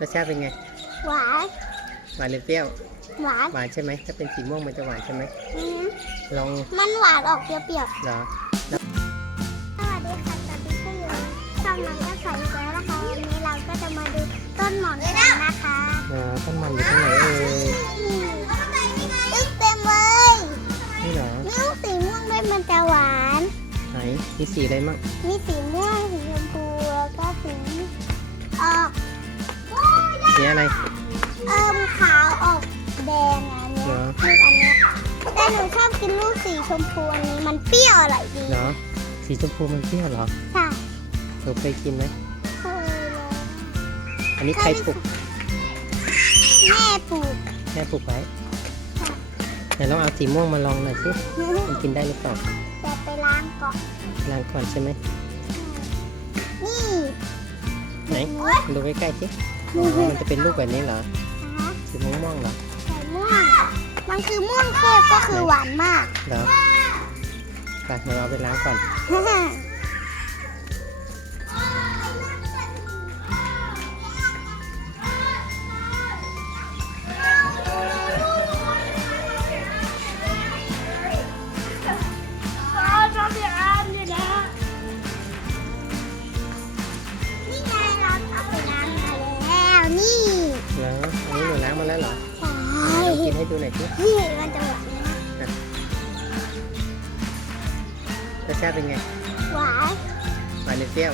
รสชาติเป็นไง หวานหวานหรือเปรี้ยว หวานหวานใช่ไหมถ้าเป็นสีม่วงมันจะหวานใช่ไหมอืมลองมันหวานออกเปรี้ยวเหรอๆสวัสดีค่ะตอนนี้ก็อยู่ช่องน้องก็ใส่แก้วนะคะวันนี้เราก็จะมาดูต้นหมอนกันนะคะเออต้นมันอยู่ตรงไหนเอ่ยตึ๊กเต็มเลยนี่เหรอนี่ลูกสีม่วงด้วยมันจะหวาน ไหนมีสีอะไรมั่งมีสีม่วง สีอะไร เอิ่มขาวออกแดงอันเนี้เหรยอลูกอันเนี้ยแต่หนูชอบกินลูกสีชมพูอันนี้มันเปรี้ยวอร่อยดีเหรอ สีชมพูมันเปรี้ยวเหรอใช่หนูเคยกินไหมเคยเลยอันนี้ใครปลูกแม่ปลูกแม่ปลูกไว้ไหนลองเอาสีม่วงมาลองหน่อยสิมันกินได้หรือเปล่าแต่ไปล้างก่อนล้างก่อนใช่ไหมนี่ไหนดูใกล้ๆสิ อ๋อมันจะเป็นลูกแบบนี้เหรอนะคะสีม่วงๆเหรอใส่ม่วง มันคือม่วงเทพก็คือหวานมาก เหรอไปเดี๋ยวเราเอาไปล้างก่อนนี่ ดูหน่อยสินี่มันจะหวานนะรสชาติเป็นไง หวานหวานหรือเปรี้ยว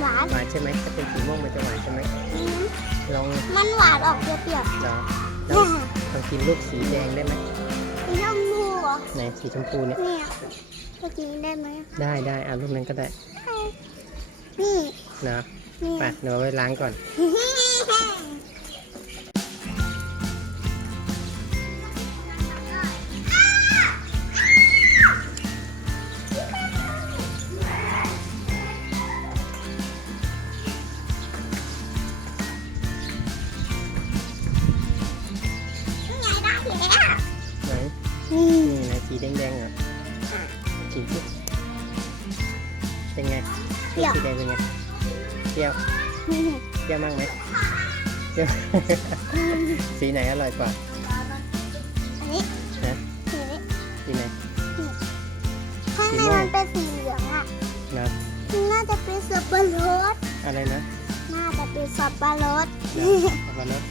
หวานหวานใช่ไหมถ้าเป็นสีม่วงมันจะหวานใช่ไหมอืมลองมันหวานออกเปรี้ยวเหรอๆแล้วลองกินลูกสีแดงได้ไหมสีชมพูเหรอไหนสีชมพูเนี่ยเนี่ยจะกินได้ไหมได้ได้เอาลูกนั้นก็ได้นี่นะนี่ไปเดี๋ยวเอาไปล้างก่อนนี่ สีแดงๆเหรอสีที่เป็นไงลูกสีแดงเป็นไงเปรี้ยวเปรี้ยวมากไหมเปรี้ยว สีไหนอร่อยกว่าอันนี้นะสีนี้สีไหน ข้างในมันเป็นสีเหลืองอะนะน่าจะเป็นสับปะรดอะไรนะน่าจะเป็นสับปะรด นะสับปะรด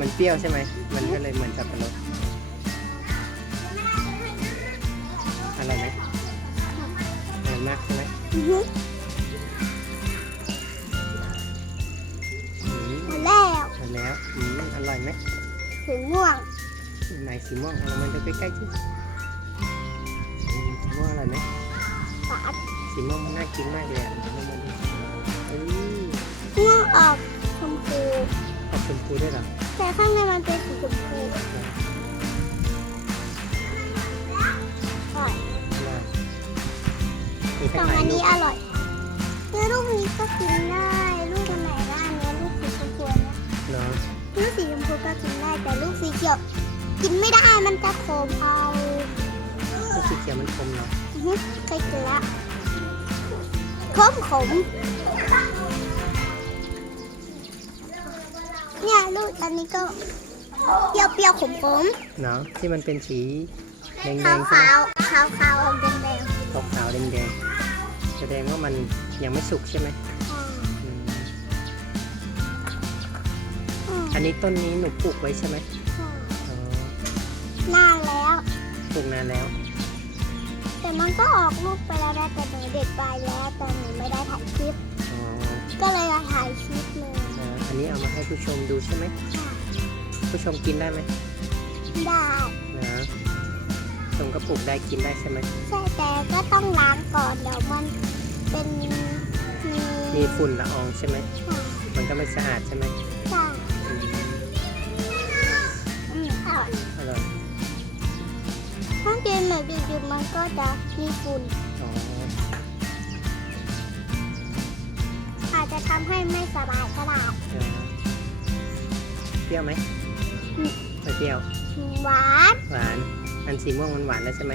มันเปรี้ยวใช่ไหมมันก็เลยเหมือนสับปะรด อร่อยไหมอร่อยมากใช่ไหมอื้อหืออืมหมดแล้วหมดแล้วอืมอร่อยไหมสีม่วงไหนสีม่วงเอามันดูใกล้ๆสิอืมสีม่วงอร่อยไหมหวานสีม่วงมันน่ากินมากเลยอะมันมันเอ้ยม่วงออกชมพูออกชมพูด้วยเหรอแต่ข้างในมันเป็นสีชมพูอร่อย ได้มีสทั้องงหลาอัยนลูนี้กอร่อยคือลูกนี้ก็กินได้ลูกอันไหนก็อันเนี้ยลูกสีชมพูอันเนี้ยเนาะลูกสีชมพูก็กินได้แต่ลูกสีเขียว กินไม่ได้มันจะขมเอาลูกสีเขียวมันคมเนาะอื้อหือเคยกินละขมขมเนี่ยลูกอันนี้ก็เปรี้ยวเปรี้ยวๆขมขมเนาะที่มันเป็นสีแดงๆๆขาวใช่ขาวขาวขาวๆออกแดงแดงขาวขาวๆแดงๆ แสดงว่ามันยังไม่สุกใช่ไหมอืมอันนี้ต้นนี้หนูปลูกไว้ใช่ไหมอ๋อหน้าแล้วปลูกนานแล้ว แต่มันก็ออกลูกไปแล้วนะแต่หนูเด็ดไปแล้วแต่หนูไม่ได้ถ่ายคลิปอ๋อก็เลยมาถ่ายคลิปเลยอ่าอันนี้เอามาให้ผู้ชมดูใช่ไหมผู้ชมกินได้ไหม ก็ปลูกได้กินได้ใช่ไหมใช่แต่ก็ต้องล้างก่อนเดี๋ยวมันเป็นมีมีฝุ่นละอองใช่ไหมค่ะมันก็ไม่สะอาดใช่ไหมใช่อืมอืมอร่อยอร่อยถ้ากินแบบดิบๆมันก็จะมีฝุ่นอ๋ออาจจะทำให้ไม่สบายก็ได้เออเปรี้ยวไหมไม่เปรี้ยว หวาน หวาน สีม่วงหวานๆแล้ใช่ไหม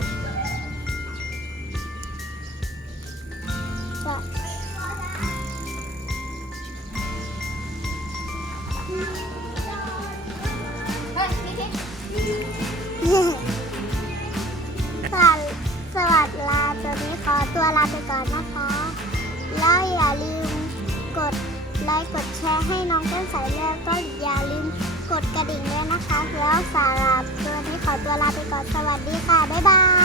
สวัสดีลาตัวนี้ขอตัวลาไปก่อนนะคะ แล้วอย่าลืมกดไลค์กดแชร์ให้น้องต้นสายแล้วก็อย่าลืม กดกระดิ่งด้วยนะคะ แล้วสาราเพื่อนี้ขอตัวลาไปก่อนสวัสดีค่ะ บ๊ายบาย